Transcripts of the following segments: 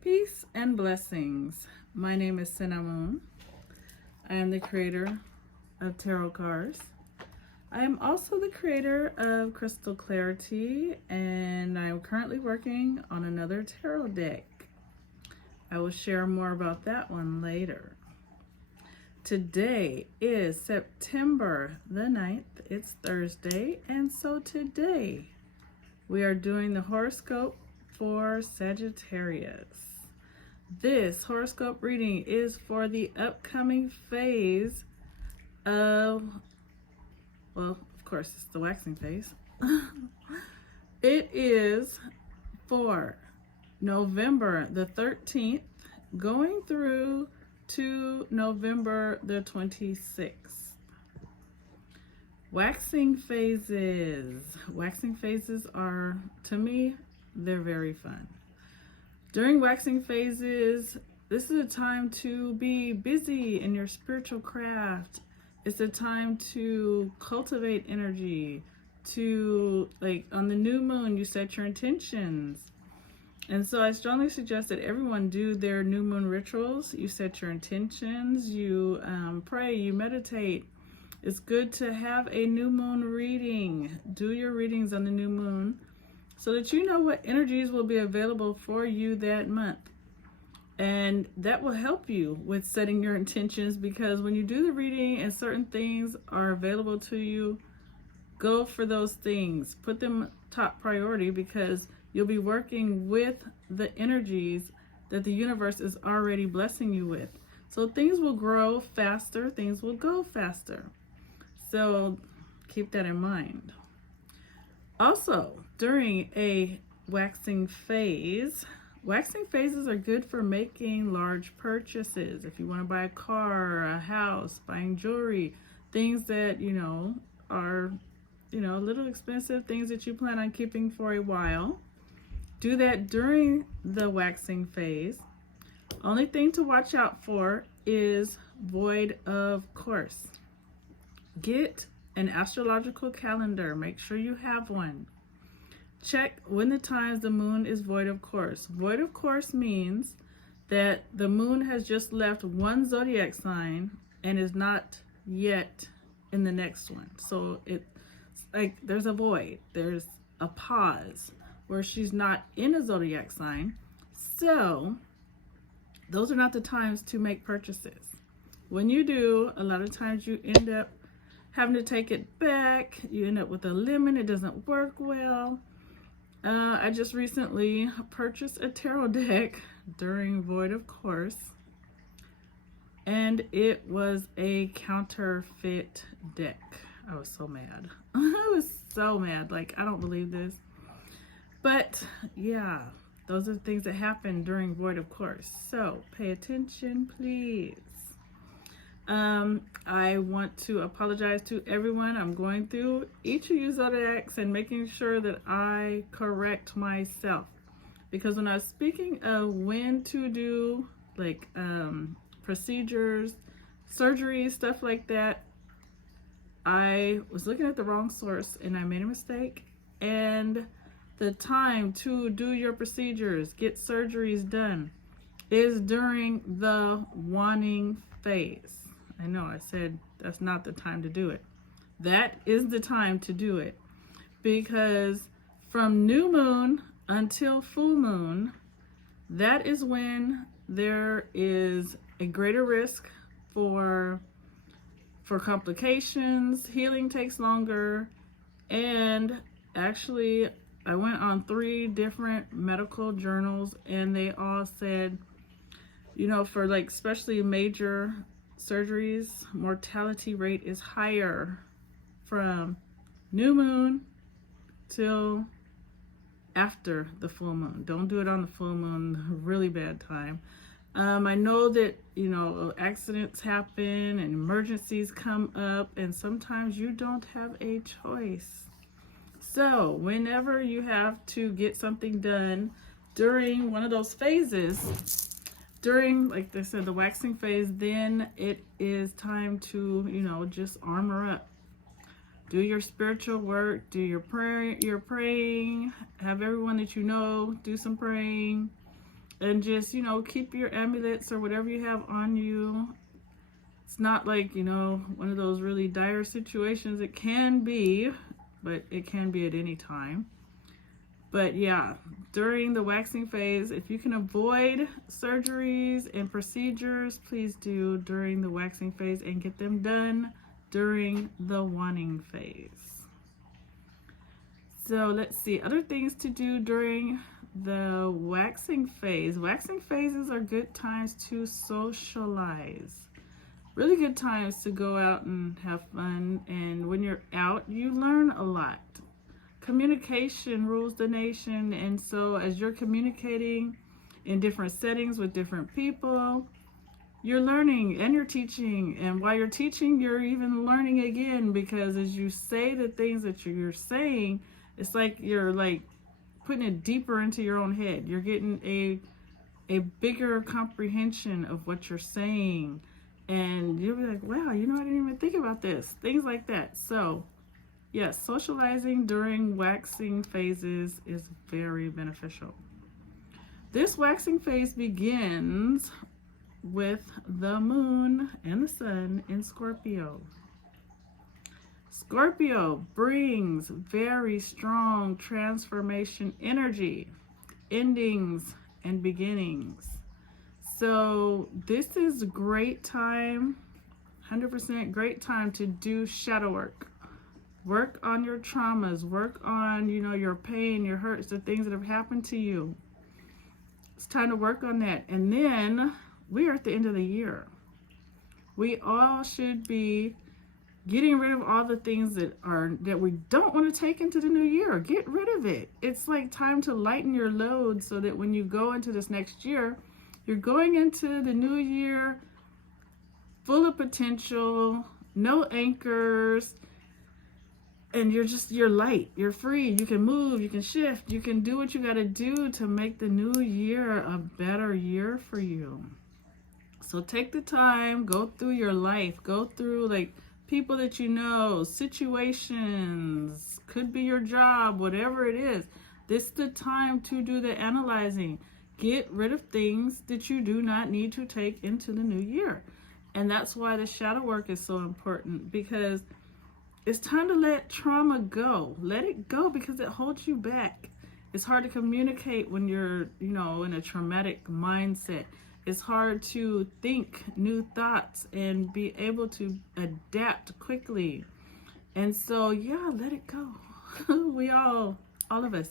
Peace and blessings. My name is Cinnamon. I am the creator of tarot cards. I am also the creator of Crystal Clarity, and I am currently working on another tarot deck. I will share more about that one later. Today is September the 9th. It's Thursday, and so today we are doing the horoscope for Sagittarius. This horoscope reading is for the upcoming phase of, well, of course, it's the waxing phase. It is for November the 13th, going through to November the 26th. Waxing phases. Waxing phases are, to me, they're very fun. During waxing phases, this is a time to be busy in your spiritual craft. It's a time to cultivate energy, to, like, on the new moon, you set your intentions. And so I strongly suggest that everyone do their new moon rituals. You set your intentions, you pray, you meditate. It's good to have a new moon reading. Do your readings on the new moon so that you know what energies will be available for you that month. And that will help you with setting your intentions, because when you do the reading and certain things are available to you, go for those things. Put them top priority, because you'll be working with the energies that the universe is already blessing you with. So things will grow faster, things will go faster. So keep that in mind. Also, during a waxing phases are good for making large purchases. If you want to buy a car, a house, buying jewelry, things that, are, a little expensive, things that you plan on keeping for a while. Do that during the waxing phase. Only thing to watch out for is void of course. Get an astrological calendar. Make sure you have one. Check when the times the moon is void of course. Void of course means that the moon has just left one zodiac sign and is not yet in the next one. So it's like there's a void. There's a pause where she's not in a zodiac sign. So those are not the times to make purchases. When you do, a lot of times you end up having to take it back. You end up with a lemon. It doesn't work well. I just recently purchased a tarot deck during void of course, and it was a counterfeit deck. I was so mad. I was so mad. Like, I don't believe this. But yeah, those are the things that happen during void of course. So pay attention, please. I want to apologize to everyone. I'm going through each of you zodiacs and making sure that I correct myself. Because when I was speaking of when to do like procedures, surgeries, stuff like that, I was looking at the wrong source and I made a mistake. And the time to do your procedures, get surgeries done, is during the wanting phase. I know I said that's not the time to do it. That is the time to do it, because from new moon until full moon, that is when there is a greater risk for complications. Healing takes longer. And actually, I went on 3 different medical journals and they all said, for like especially major surgeries, mortality rate is higher from new moon till after the full moon. Don't do it on the full moon, really bad time. I know that, accidents happen and emergencies come up, and sometimes you don't have a choice. So whenever you have to get something done during one of those phases, during, like I said, the waxing phase, then it is time to, just armor up. Do your spiritual work, do your prayer, your praying, have everyone that you know do some praying, and just, you know, keep your amulets or whatever you have on you. It's not like, you know, one of those really dire situations. It can be, but it can be at any time. But yeah, during the waxing phase, if you can avoid surgeries and procedures, please do during the waxing phase and get them done during the wanting phase. So let's see, other things to do during the waxing phase. Waxing phases are good times to socialize. Really good times to go out and have fun. And when you're out, you learn a lot. Communication rules the nation, and so as you're communicating in different settings with different people, you're learning and you're teaching, and while you're teaching, you're even learning again, because as you say the things that you're saying, it's like you're like putting it deeper into your own head. You're getting a bigger comprehension of what you're saying, and you'll be like, wow, you know, I didn't even think about this, things like that. So yes, socializing during waxing phases is very beneficial. This waxing phase begins with the moon and the sun in Scorpio. Scorpio brings very strong transformation energy, endings and beginnings. So this is a great time, 100% great time to do shadow work. Work on your traumas, work on, you know, your pain, your hurts, the things that have happened to you. It's time to work on that. And then we are at the end of the year. We all should be getting rid of all the things that we don't want to take into the new year. Get rid of it. It's like time to lighten your load so that when you go into this next year, you're going into the new year full of potential, no anchors, and you're light, you're free, you can move, you can shift, you can do what you got to do to make the new year a better year for you. So take the time, go through your life, go through like people that you know, situations, could be your job, whatever it is. This is the time to do the analyzing. Get rid of things that you do not need to take into the new year. And that's why the shadow work is so important, because it's time to let trauma go. Let it go, because it holds you back. It's hard to communicate when you're, you know, in a traumatic mindset. It's hard to think new thoughts and be able to adapt quickly. And so, yeah, let it go. We all of us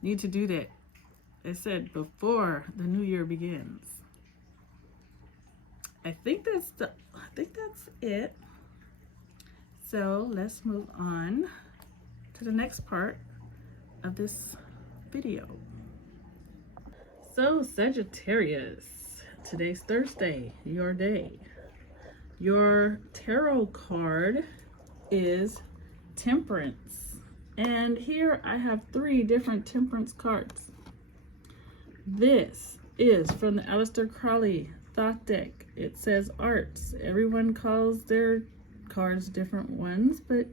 need to do that. I said before the new year begins. I think that's it. So let's move on to the next part of this video. So Sagittarius, today's Thursday, your day. Your tarot card is Temperance. And here I have 3 different Temperance cards. This is from the Aleister Crowley Thoth deck. It says arts. Everyone calls their cards different ones, but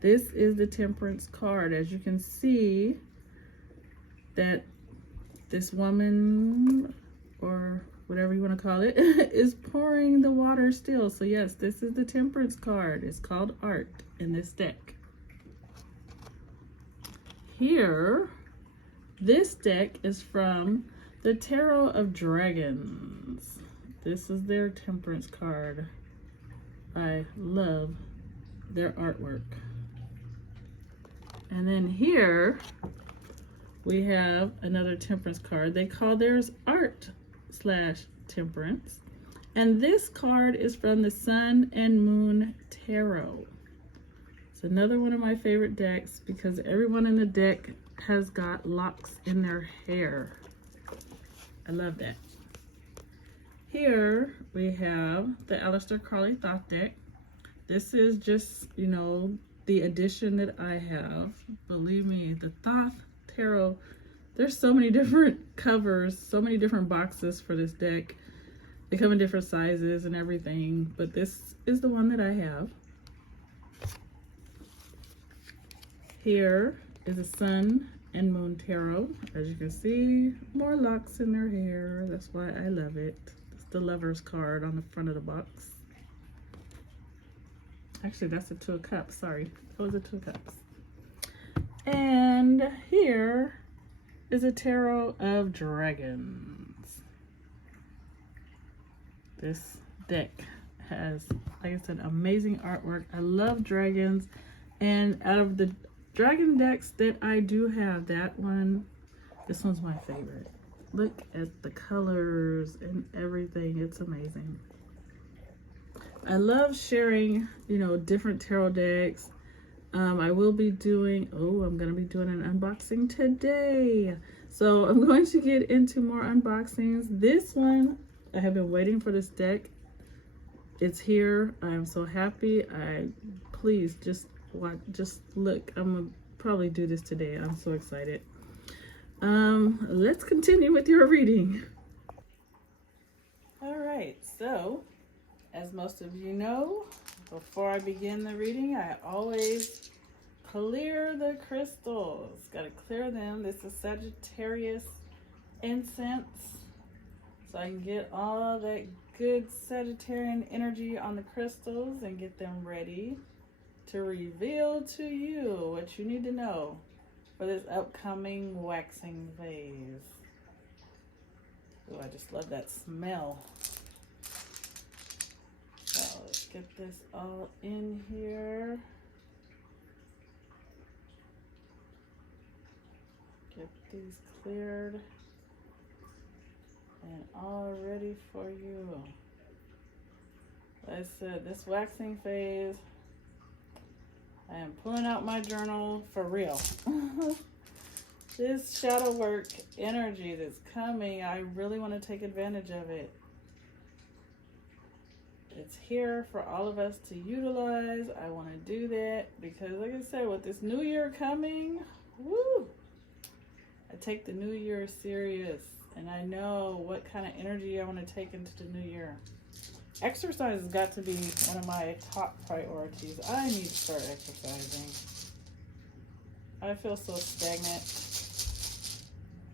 this is the Temperance card. As you can see, that this woman, or whatever you want to call it, is pouring the water still. So yes, this is the Temperance card. It's called art in this deck. Here, this deck is from the Tarot of Dragons. This is their Temperance card. I love their artwork. And then here we have another Temperance card. They call theirs Art/Temperance. And this card is from the Sun and Moon Tarot. It's another one of my favorite decks because everyone in the deck has got locks in their hair. I love that. Here we have the Aleister Crowley Thoth deck. This is just, you know, the edition that I have. Believe me, the Thoth Tarot, there's so many different covers, so many different boxes for this deck. They come in different sizes and everything, but this is the one that I have. Here is the Sun and Moon Tarot. As you can see, more locks in their hair. That's why I love it. It's the Lover's card on the front of the box. Actually, that's a Two of Cups. Sorry, that was a Two of Cups. And here is a Tarot of Dragons. This deck has, like I said, amazing artwork. I love dragons, and out of the dragon decks that I do have, that one, this one's my favorite. Look at the colors and everything. It's amazing. I love sharing, you know, different tarot decks. I will be doing, I'm going to be doing an unboxing today. So I'm going to get into more unboxings. This one, I have been waiting for this deck. It's here. I am so happy. Please just watch, just look. I'm going to probably do this today. I'm so excited. Let's continue with your reading. All right, so as most of you know, before I begin the reading, I always clear the crystals. Got to clear them. This is Sagittarius incense, so I can get all that good Sagittarian energy on the crystals and get them ready to reveal to you what you need to know for this upcoming waxing phase. Oh, I just love that smell. So let's get this all in here. Get these cleared and all ready for you. Like I said, this waxing phase, I am pulling out my journal for real. This shadow work energy that's coming, I really want to take advantage of it. It's here for all of us to utilize. I want to do that because, like I said, with this new year coming, woo, I take the new year serious, and I know what kind of energy I want to take into the new year. Exercise has got to be one of my top priorities. I need to start exercising. I feel so stagnant,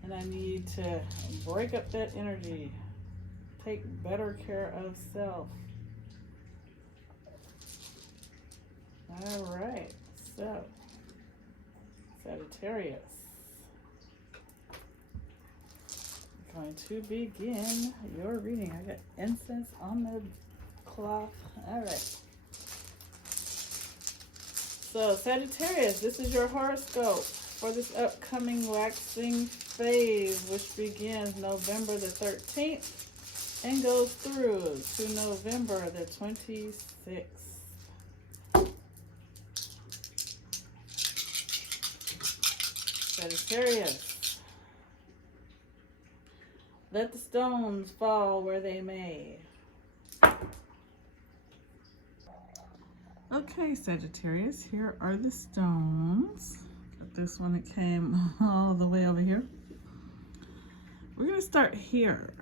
and I need to break up that energy, take better care of self. All right, so Sagittarius, I'm going to begin your reading. I got incense on the cloth. All right. So Sagittarius, this is your horoscope for this upcoming waxing phase, which begins November the 13th and goes through to November the 26th. Sagittarius, let the stones fall where they may. Okay, Sagittarius, here are the stones. Got this one that came all the way over here. We're going to start here.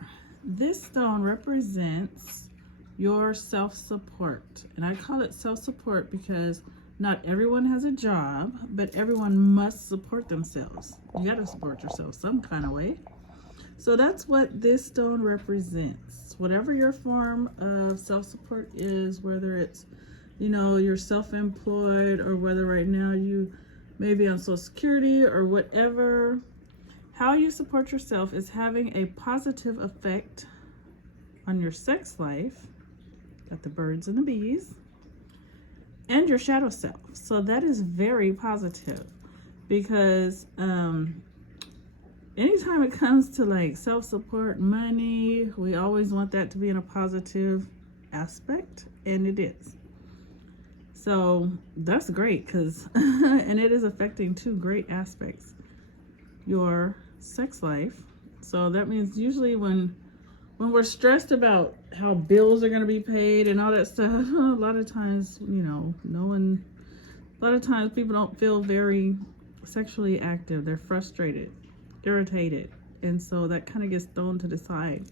This stone represents your self-support. And I call it self-support because not everyone has a job, but everyone must support themselves. You got to support yourself some kind of way. So that's what this stone represents. Whatever your form of self-support is, whether it's, you know, you're self-employed or whether right now you may be on Social Security or whatever, how you support yourself is having a positive effect on your sex life. Got the birds and the bees. And your shadow self. So that is very positive because anytime it comes to like self-support, money, we always want that to be in a positive aspect, and it is. So that's great because, and it is affecting two great aspects, your sex life. So that means usually when we're stressed about how bills are going to be paid and all that stuff, a lot of times, you know, a lot of times people don't feel very sexually active. They're frustrated, irritated. And so that kind of gets thrown to the side.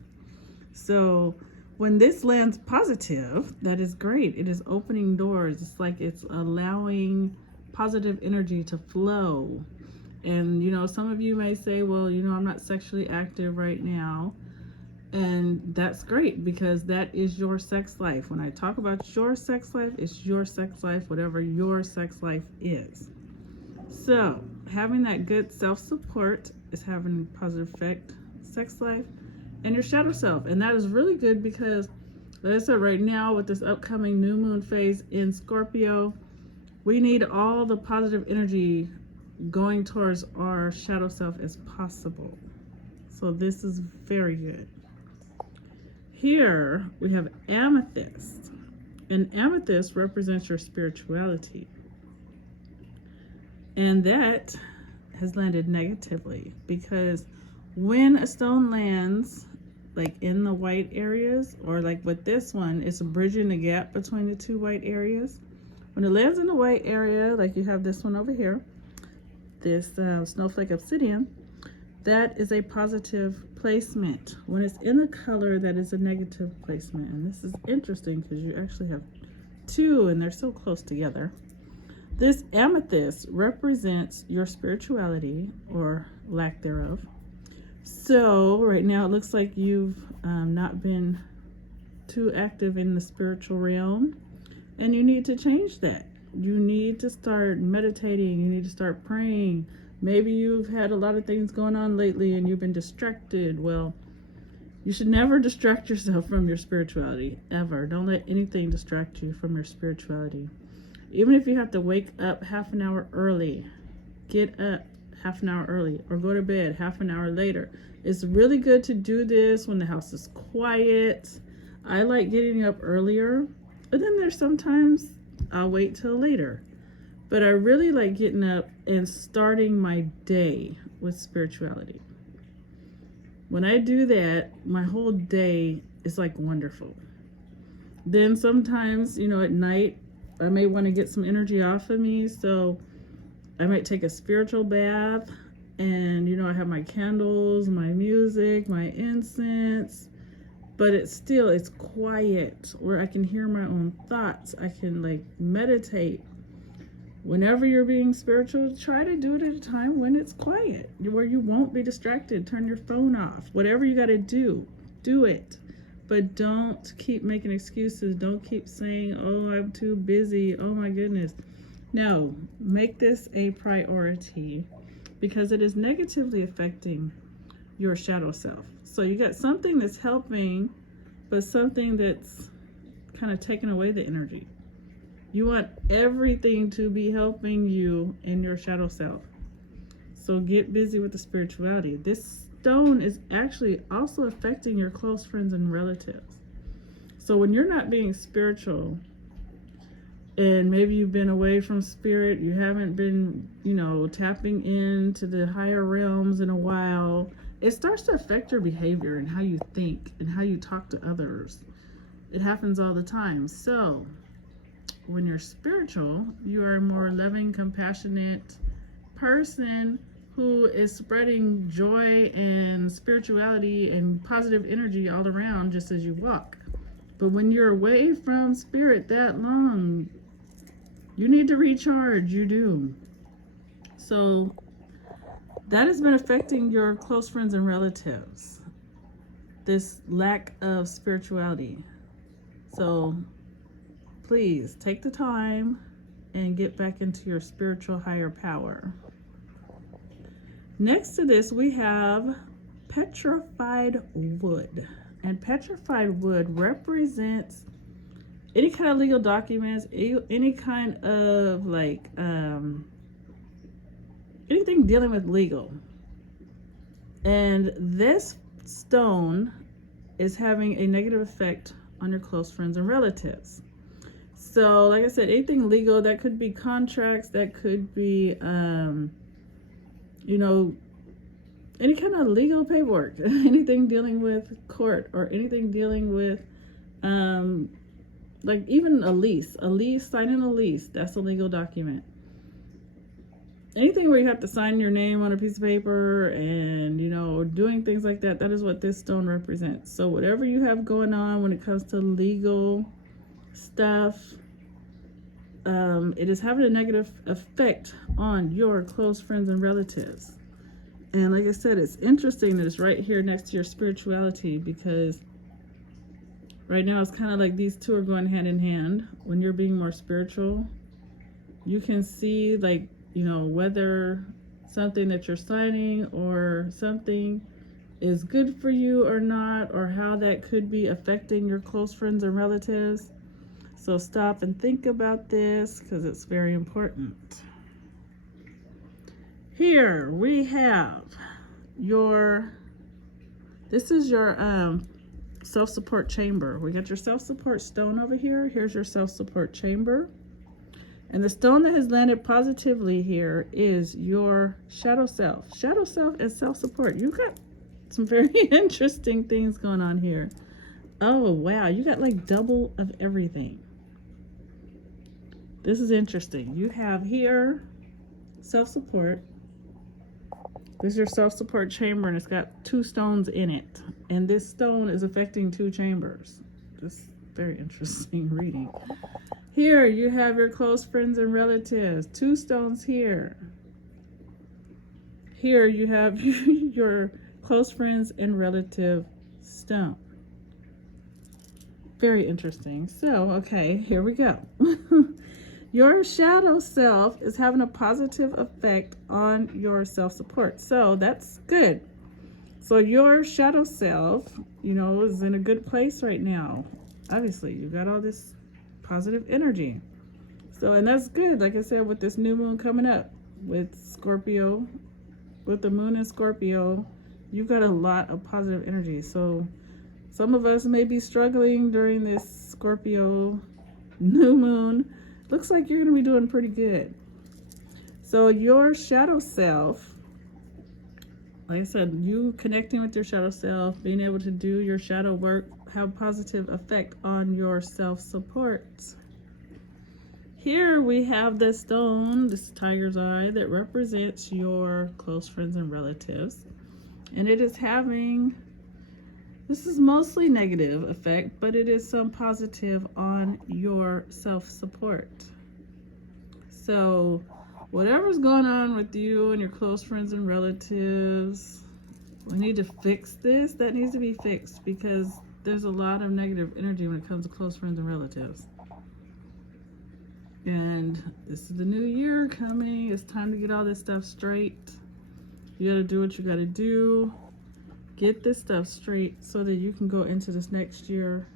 So when this lands positive, that is great. It is opening doors. It's like it's allowing positive energy to flow. And, you know, some of you may say, well, you know, I'm not sexually active right now. And that's great, because that is your sex life. When I talk about your sex life, it's your sex life, whatever your sex life is. So having that good self-support is having a positive effect, sex life, and your shadow self. And that is really good because, like I said, right now with this upcoming new moon phase in Scorpio, we need all the positive energy going towards our shadow self as possible. So this is very good. Here we have amethyst, and amethyst represents your spirituality. And that has landed negatively, because when a stone lands like in the white areas, or like with this one, it's bridging the gap between the two white areas. When it lands in the white area, like you have this one over here, this snowflake obsidian, that is a positive placement. When it's in the color, that is a negative placement. And this is interesting because you actually have two and they're so close together. This amethyst represents your spirituality, or lack thereof. So right now it looks like you've not been too active in the spiritual realm, and you need to change that. You need to start meditating. You need to start praying. Maybe you've had a lot of things going on lately and you've been distracted. Well, you should never distract yourself from your spirituality, ever. Don't let anything distract you from your spirituality. Even if you have to wake up half an hour early, get up half an hour early, or go to bed half an hour later. It's really good to do this when the house is quiet. I like getting up earlier, but then there's sometimes I'll wait till later. But I really like getting up and starting my day with spirituality. When I do that, my whole day is like wonderful. Then sometimes, you know, at night, I may want to get some energy off of me, so I might take a spiritual bath, and, you know, I have my candles, my music, my incense, but it's quiet, where I can hear my own thoughts. I can like meditate. Whenever you're being spiritual, try to do it at a time when it's quiet, where you won't be distracted. Turn your phone off. Whatever you got to do, do it. But don't keep making excuses. Don't keep saying, oh, I'm too busy. Oh my goodness. No, make this a priority, because it is negatively affecting your shadow self. So you got something that's helping, but something that's kind of taking away the energy. You want everything to be helping you and your shadow self. So get busy with the spirituality. This stone is actually also affecting your close friends and relatives. So when you're not being spiritual, and maybe you've been away from spirit, you haven't been, you know, tapping into the higher realms in a while, it starts to affect your behavior and how you think and how you talk to others. It happens all the time. So when you're spiritual, you are a more loving, compassionate person who is spreading joy and spirituality and positive energy all around just as you walk. But when you're away from spirit that long, you need to recharge. You do. So that has been affecting your close friends and relatives, this lack of spirituality. So please take the time and get back into your spiritual higher power. Next to this, we have petrified wood. And petrified wood represents any kind of legal documents, any kind of like anything dealing with legal. And this stone is having a negative effect on your close friends and relatives. So like I said, anything legal, that could be contracts, that could be you know, any kind of legal paperwork, anything dealing with court, or anything dealing with like even a lease, signing a lease, that's a legal document. Anything where you have to sign your name on a piece of paper and, you know, doing things like that, that is what this stone represents. So whatever you have going on when it comes to legal stuff, it is having a negative effect on your close friends and relatives. And like I said, it's interesting that it's right here next to your spirituality, because right now it's kind of like these two are going hand in hand. When you're being more spiritual, you can see, like, you know, whether something that you're signing or something is good for you or not, or how that could be affecting your close friends and relatives. So stop and think about this, because it's very important. Here we have this is your self-support chamber. We got your self-support stone over here. Here's your self-support chamber. And the stone that has landed positively here is your shadow self. Shadow self and self-support. You got some very interesting things going on here. Oh, wow. You got like double of everything. This is interesting. You have here self-support. This is your self-support chamber, and it's got 2 stones in it. And this stone is affecting 2 chambers. This is very interesting reading. Here you have your close friends and relatives. 2 stones here. Here you have your close friends and relative stone. Very interesting. So, okay, here we go. Your shadow self is having a positive effect on your self-support. So that's good. So your shadow self, you know, is in a good place right now. Obviously, you got all this positive energy. So, and that's good. Like I said, with this new moon coming up with Scorpio, with the moon in Scorpio, you got a lot of positive energy. So some of us may be struggling during this Scorpio new moon. Looks like you're going to be doing pretty good. So your shadow self, like I said, you connecting with your shadow self, being able to do your shadow work, have a positive effect on your self-support. Here we have this stone, this tiger's eye, that represents your close friends and relatives. And it is having, this is mostly negative effect, but it is some positive on your self-support. So whatever's going on with you and your close friends and relatives, we need to fix this. That needs to be fixed, because there's a lot of negative energy when it comes to close friends and relatives. And this is the new year coming. It's time to get all this stuff straight. You got to do what you got to do. Get this stuff straight so that you can go into this next year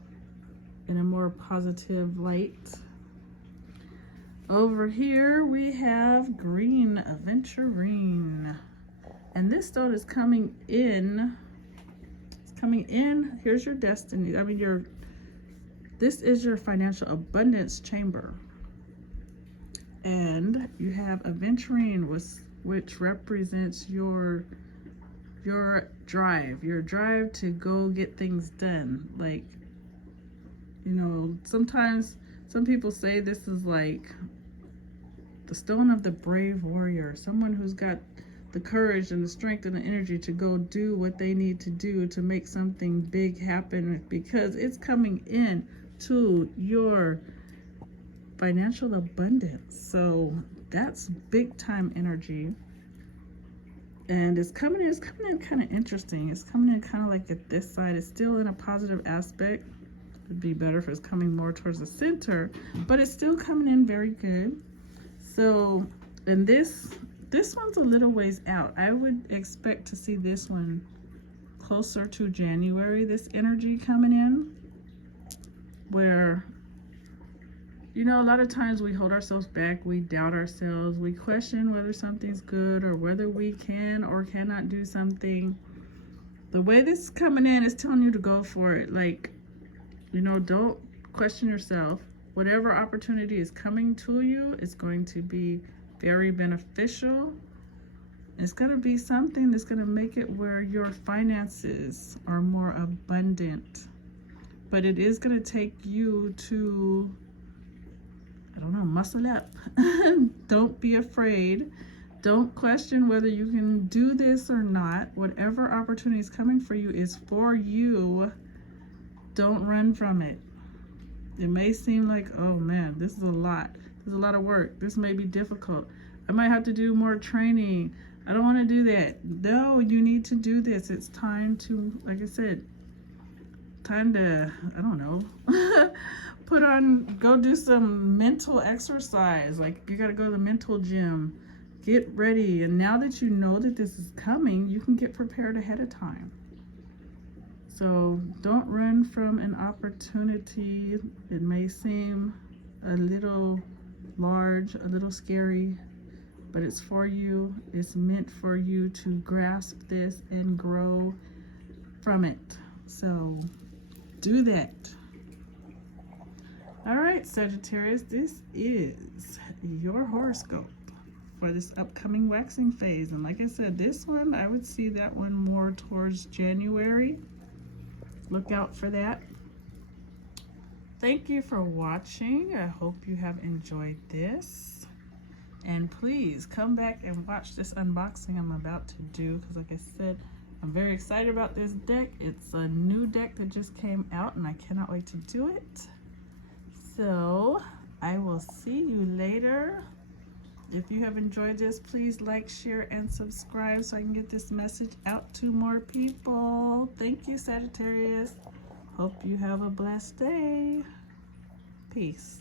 in a more positive light. Over here we have green, aventurine. And this stone is coming in. It's coming in. Here's your destiny. I mean, this is your financial abundance chamber. And you have aventurine, which represents your drive to go get things done. Like, you know, sometimes some people say this is like the stone of the brave warrior, someone who's got the courage and the strength and the energy to go do what they need to do to make something big happen, because it's coming in to your financial abundance. So that's big time energy. And it's coming in kind of interesting. It's coming in kind of like at this side. It's still in a positive aspect. It'd be better if it's coming more towards the center, but it's still coming in very good. So, and this one's a little ways out. I would expect to see this one closer to January, this energy coming in, where, you know, a lot of times we hold ourselves back, we doubt ourselves, we question whether something's good or whether we can or cannot do something. The way this is coming in is telling you to go for it. Like, you know, don't question yourself. Whatever opportunity is coming to you is going to be very beneficial. It's going to be something that's going to make it where your finances are more abundant. But it is going to take you to, I don't know, muscle up. Don't be afraid. Don't question whether you can do this or not. Whatever opportunity is coming for you is for you. Don't run from it. It may seem like, oh man, this is a lot. It's a lot of work. This may be difficult. I might have to do more training. I don't want to do that. No, you need to do this. It's time to, like I said, time to, I don't know, go do some mental exercise. Like, you got to go to the mental gym. Get ready. And now that you know that this is coming, you can get prepared ahead of time. So don't run from an opportunity. It may seem a little large, a little scary, but it's for you. It's meant for you to grasp this and grow from it. So do that. All right, Sagittarius, this is your horoscope for this upcoming waxing phase. And like I said, this one, I would see that one more towards January. Look out for that. Thank you for watching. I hope you have enjoyed this. And please come back and watch this unboxing I'm about to do, because like I said, I'm very excited about this deck. It's a new deck that just came out and I cannot wait to do it. So I will see you later. If you have enjoyed this, please like, share, and subscribe so I can get this message out to more people. Thank you, Sagittarius. Hope you have a blessed day. Peace.